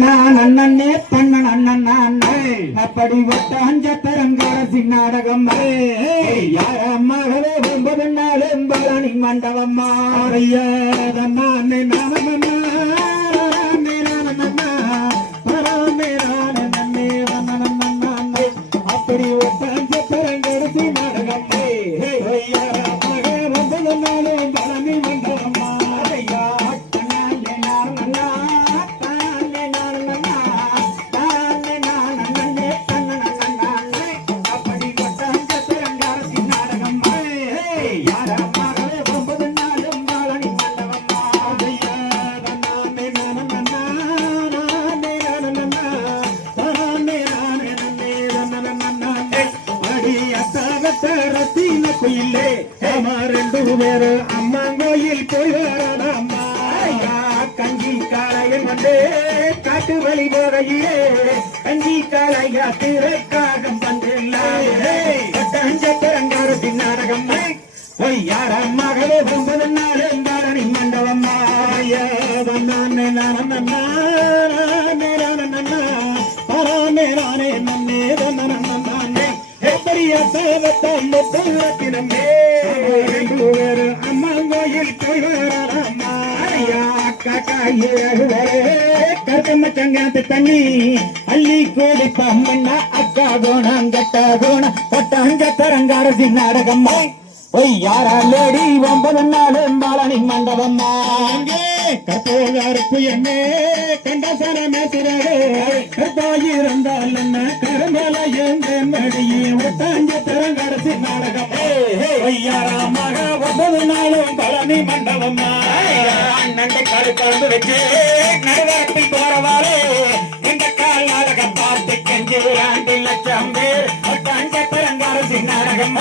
நன்னே பண்ண நன்னே அப்படி ஒட்டாஞ்ச தரங்கரசி நாடகம் யார மகளே 9 நாள் பழனி மண்டபம்மா நானே அப்படி ஒட்டாஞ்ச தரங்கரசி நாடகம் யார மகளே 9 நாள் பழனி மண்டபம்மா அம்மா கோயில் போய் வரலாமா கஞ்சி காலையில் வந்து காட்டு வழி போகையிலே கஞ்சி காலையா திரைக்காகம் பந்தரங்காரத்தி நாடகம் யார மகளே 9 நாள் பழனி மண்டபம் அம்மா கோயில் போய் வரலாமா கருக்கம்ம சங்காத்து தண்ணி அள்ளி கோடிப்ப அம்மண்ணா அக்கா கோணம் கட்டா கோணம் பொட்டாஞ்ச தரங்காரசி நாடகம் யாரா லேடி 9 நாள் பழனி மண்டபம் கற்போகாருக்கு என்ன கண்டசன மேசுறாரு கற்பாயிருந்தால் என்ன கருமல எங்க மடியே ஒட்டாஞ்ச தரங்கரசி நாடகம் யாராமாக 9 நாளும் பழனி மண்டபம் அண்ணன் கரு குழம்பு வச்சு நடுவாட்டில் போறவாறு இந்த கால் நாடகம் பார்த்து கெஞ்சி 2 லட்சம் பேர் ஒட்டாஞ்ச தரங்கரசி நாடகம்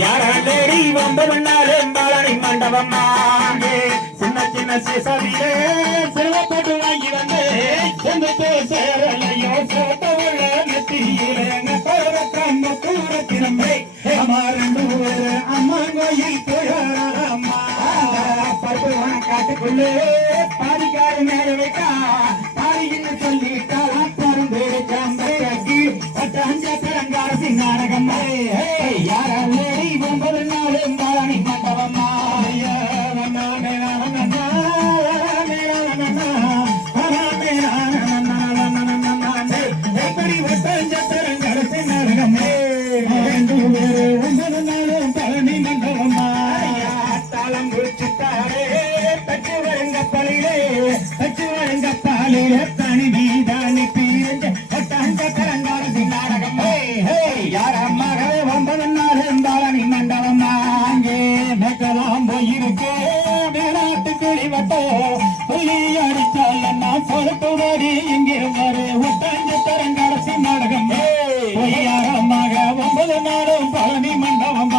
யாராலேடி 9 நாளும் பழனி மண்டபம் சின்ன சின்ன சீசாவிலே சிறுவப்பட்டு வாங்கி வந்து சென்று சேரலையோ சோட்டவுள்ள நெத்தியிலே தூரத்தினமே அம்மா 2 பேரு அம்மா கோயில் போயாரம்மா பருப்பு காட்டுக்குள்ளே பாதிக்காடு மேல வைக்கா பாதின்னு சொல்லிட்டாலாம் பருந்து சாம்பி ஒட்டாஞ்ச தரங்காரசி நாடகம் யாராலே 9 நாளும் பழனி மண்டபம் தனி வீதானி பீரஞ்ச ஒட்டாஞ்ச தரங்காரசி நாடகம் யார மகளே 9 நாளும் பழனி மண்டபம் அங்கே மேற்கலாம் போயிருக்கு மேலாட்டு கிளிவட்டோ சொல்லி அடிச்சால் நான் சொல்லுவாடி இங்கே வரு ஒட்டாஞ்ச தரங்காரசி நாடகம் யார மக 9 நாளும் பழனி மண்டபம்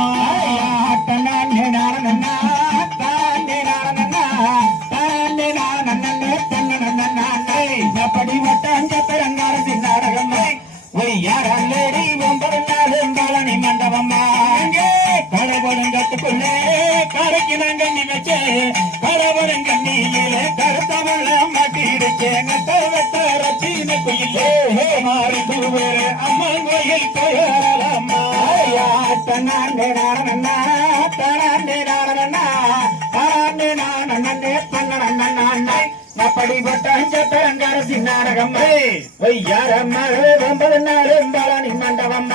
அப்படி ஒட்டாஞ்ச தரங்காரசி நாடகம் யாரல்லேடி 9 நாளும் பழனி மண்டபம் கடவுளும் கட்டுக்குள்ளே கரைக்கு நாங்கண்ணி வச்சே கடவுளும் கண்ணியிலே கருத்தவள மாட்டிடுச்சே ரச்சீன குயிலே மாறி தூவேறு அம்மா கோயில் போயலாமா தன்னாண்டே நாரணா தனாண்டே நாரணா தாண்டே நானே பண்ண அப்படி ஒட்டாஞ்ச தரங்காரசி நாடகம் யார மகளே 9 நாளும் பழனி மண்டபம்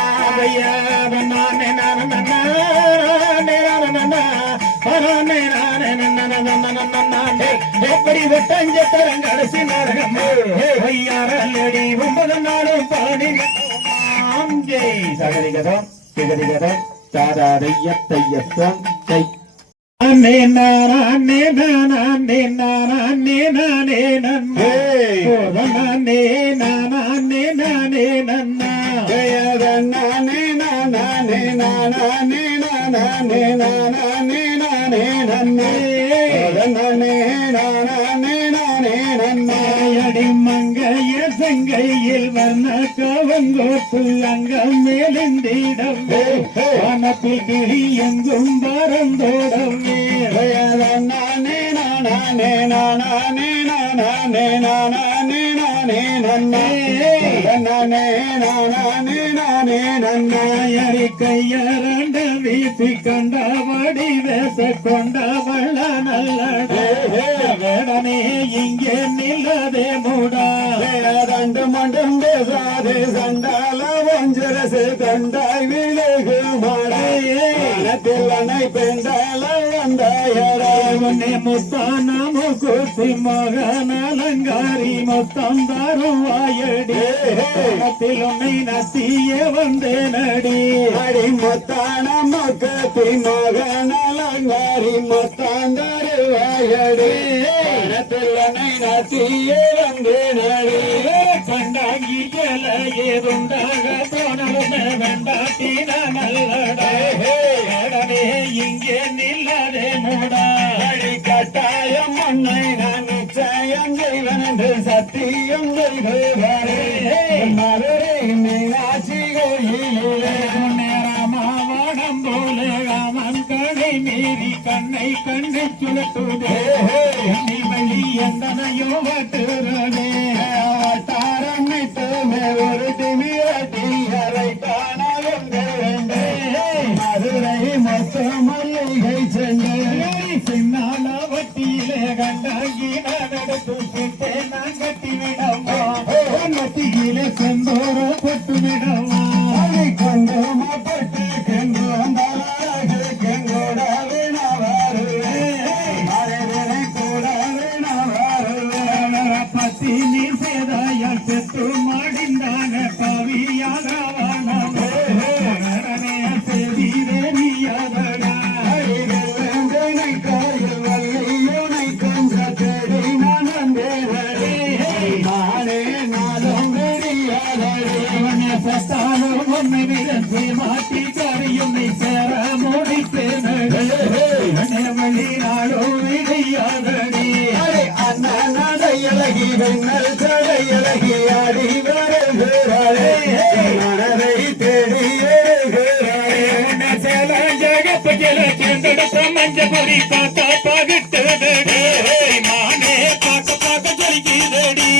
எப்படி ஒட்டாஞ்ச தரங்காரசி நாடகம் யாரல்லடி 9 நாளும் பழனி மண்டபம் ஜெய் சகதிகதம் சிகதிகதம் சாதாதையத்தையத்தம் ஜெய் நானே நானே நானே நானே நானே நன்னே நானே நானே நானே நன்னா ஜெயத நானே நானே நானே நானே நானே நானே நன்னே நானே நானே நானே நன்னே அடி மங்கைய செங்கையில் வண்ண கவங்கோப்பு அங்கம் மேலிந்திடவே வனப்பில் கிளி எங்கும் பரந்தோடவே நானே நானே நானே நானே நானே நானே நானே நன்னே நானே நானே நானே நன்னாயரி கையரண்ட வீசி கண்டபடி வேச கொண்டவள நல்லடே வேடனே இங்கே நில்லதே மூடா ரெண்டு மண்டும் பேசாதே சண்டால வஞ்சரசு கண்டாய் விலகு மாடையே தில்லனை பெண்டால வந்தாயரே முத்தான முகுத்தி மகன் அலங்காரி மொத்தம் தருவாயடி உன்னை நத்திய வந்தேனடி அடி முத்தான முகத்தி மகன் அலங்காரி மொத்தம் தருவாயடி தில்லனை நத்திய வந்தேனடி கண்டாங்கி ஜல ஏதுண்டாக போனலும் வேண்டாட்டின நல்லடே இங்கே நில்லதே மூடா அடி கட்டாயம் உன்னை நான் நிச்சயம் செய்வன் என்று சத்தியம் செய்கிறே மதுரை மீனாட்சி கோயிலே நேரமாவடம் போல ராமன் கடை மீறி கண்ணை கண்டு சுழட்டுதே நீ வழி எந்தனையோ வட்டுறதே அவட்டாரம் நிட்டுமே ஒரு திமிரட்டி அரை காணாலும் மதுரை மொத்தம் மல்லிகை சென்று சின்னால வட்டியிலே கண்டாங்கி நடத்து கிட்டே நான் கட்டி விடவா மத்தியிலே செந்தோர கொட்டு விடவா அதை கொண்டு மாப்பட்டு கென்று வந்தாலே கெங்கோட பத்தி நீ சேதாயால் பெற்று மாடிந்தான பவியாதவான உன்னை விதத்தை மாட்டி கரையுன்னை சேர முடித்தேன் வழி நாடோ விடையாதடி அண்ணன் நடையழகி வெண்ணல் சடையழகி ஆடி வருகிறாளே மனதை தேடி வருகிறாளே உன்னை சேல ஜகத்து ஜல சென்றெடுத்த மஞ்சபுரி காத்தா பகிட்டது மானே காக்க காக்க ஜொலிக்குதடி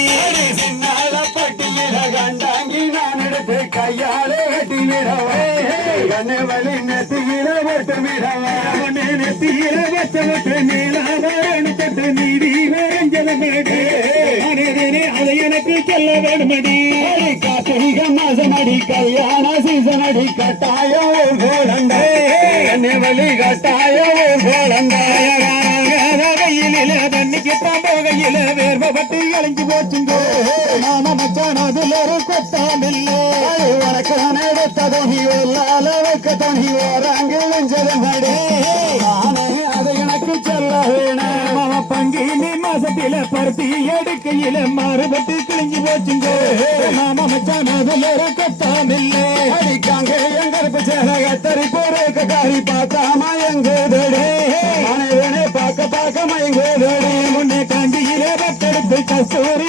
சின்னால பட்டியல கண்டாங்கி நான் எடுத்து கையாலே வெட்டி விடவே கண்ணை வழி நெத்தியில வெட்டு விடவே நெத்தியில வெட்ட வெட்டு நீலாவரணி தட்டு நீதி வேஞ்சலமேடு அதை எனக்கு சொல்ல வேணுமடி கார்த்திகை மாசமடி கல்யாண சீசனடி கட்டாயோ போலண்டே கண்ணை வழி கட்டாயோ போலண்டாய வெயிலில தண்ணிக்கு போகையில வேர்வப்பட்டு இழங்கி போச்சுங்க நாம மச்சான் அதுல ஒரு கொட்டாமில்லை உனக்கு எடுத்ததோ நீ ஒல்லால வைக்கத்தோ நீ ஓராங்கு வெஞ்சதமடி நானே அதை எனக்கு சொல்ல வேணும் பங்கி நீ மாசத்தில பருத்தி எடுக்கையில மாறுபட்டு கிழிஞ்சு போச்சுங்க நாம மச்சான் அதுல ஒரு கொட்டாமில்லை அடிக்காங்க எங்க சேர கத்தரி போற காரி பார்த்தாமா எங்கோதடி பார்க்க பார்க்க மயங்கோதடி முன்னே காண்டியில பட்டெடுத்து கஸ்தூரி